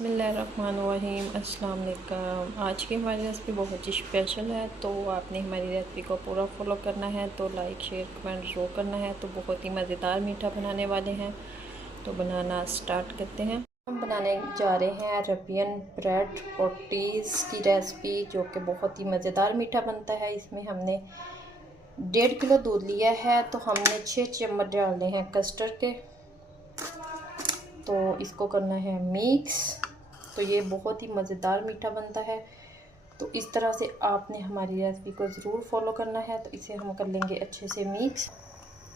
बिस्मिल्लाहिर्रहमानिर्रहीम अस्सलाम वालेकुम। आज की हमारी रेसिपी बहुत ही स्पेशल है, तो आपने हमारी रेसिपी को पूरा फॉलो करना है। तो लाइक शेयर कमेंट ज़रूर करना है। तो बहुत ही मज़ेदार मीठा बनाने वाले हैं, तो बनाना स्टार्ट करते हैं। हम बनाने जा रहे हैं अरबियन ब्रेड पोटीज़ की रेसिपी, जो कि बहुत ही मज़ेदार मीठा बनता है। इसमें हमने 1.5 किलो दूध लिया है, तो हमने 6 चम्मच डालने हैं कस्टर्ड के। तो इसको करना है मिक्स। तो ये बहुत ही मज़ेदार मीठा बनता है। तो इस तरह से आपने हमारी रेसिपी को ज़रूर फॉलो करना है। तो इसे हम कर लेंगे अच्छे से मिक्स।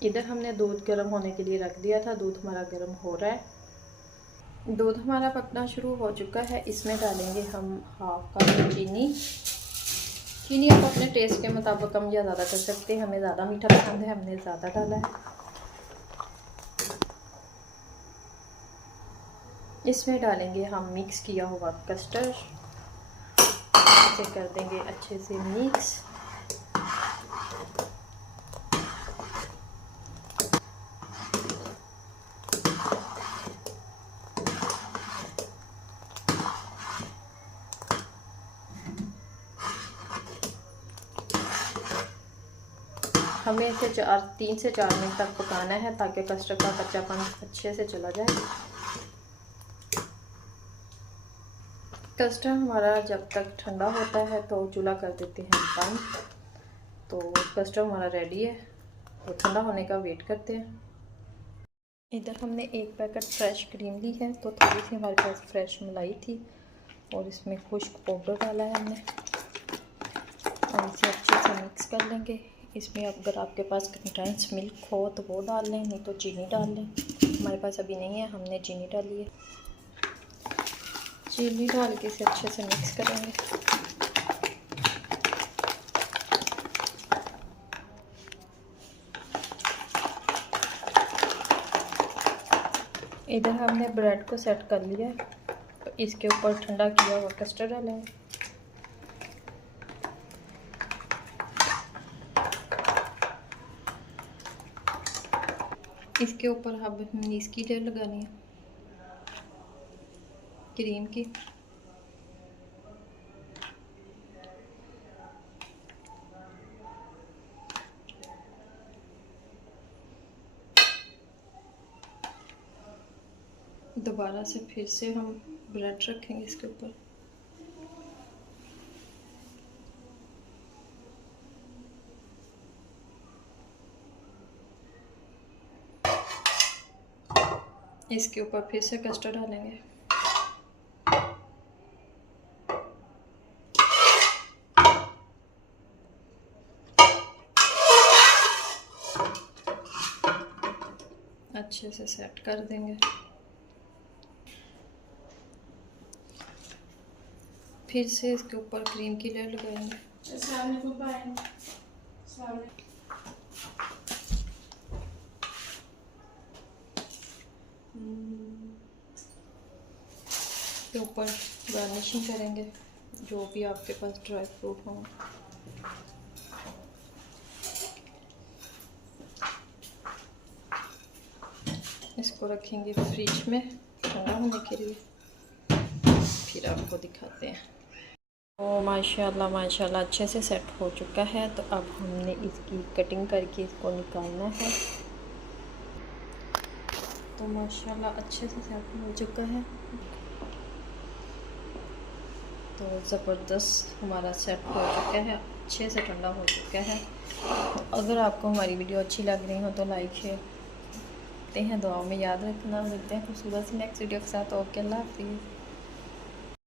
इधर हमने दूध गर्म होने के लिए रख दिया था। दूध हमारा गर्म हो रहा है। दूध हमारा पकना शुरू हो चुका है। इसमें डालेंगे हम हाफ कप चीनी। चीनी आप अपने टेस्ट के मुताबिक कम या ज़्यादा कर सकते हैं। हमें ज़्यादा मीठा पसंद है, हमने ज़्यादा डाला है। इसमें डालेंगे हम मिक्स किया हुआ कस्टर्ड। इसे कर देंगे अच्छे से मिक्स। हमें इसे 3 से 4 मिनट तक पकाना है, ताकि कस्टर्ड का कच्चापन अच्छे से चला जाए। कस्टर्ड हमारा जब तक ठंडा होता है तो चूल्हा कर देते हैं बंद। तो कस्टर्ड हमारा रेडी है, तो ठंडा होने का वेट करते हैं। इधर हमने एक पैकेट फ्रेश क्रीम ली है, तो थोड़ी सी हमारे पास फ्रेश मलाई थी और इसमें खुश्क पाउडर डाला है हमने, और इसे अच्छे से मिक्स कर लेंगे। इसमें अगर आपके पास कंडेंस मिल्क हो तो वो डाल लें, नहीं तो चीनी डाल लें। हमारे पास अभी नहीं है, हमने चीनी डाली है। चीनी डाल के इसे अच्छे से मिक्स करेंगे। इधर हमने ब्रेड को सेट कर लिया है, तो इसके ऊपर ठंडा किया हुआ कस्टर्ड डालेंगे। इसके ऊपर हमने इसकी लेयर लगानी है क्रीम की। दोबारा से फिर से हम ब्रेड रखेंगे इसके ऊपर। इसके ऊपर फिर से कस्टर्ड डालेंगे। अच्छे से सेट कर देंगे। फिर से इसके ऊपर क्रीम की लेयर लगाएंगे। के ऊपर गार्निशिंग करेंगे, जो भी आपके पास ड्राई फ्रूट हो। इसको रखेंगे फ्रिज में ठंडा होने के लिए, फिर आपको दिखाते हैं। तो माशाल्लाह माशाल्लाह अच्छे से सेट हो चुका है। तो अब हमने इसकी कटिंग करके इसको निकालना है। तो माशाल्लाह अच्छे से सेट हो चुका है। तो ज़बरदस्त हमारा सेट हो चुका है, अच्छे से ठंडा हो चुका है। तो अगर आपको हमारी वीडियो अच्छी लग रही हो तो लाइक शेयर करते हैं, दुआओं में याद रखना। मिलते हैं खूबसूरत सी नेक्स्ट वीडियो के साथ। ओके, अल्लाह हाफिज़।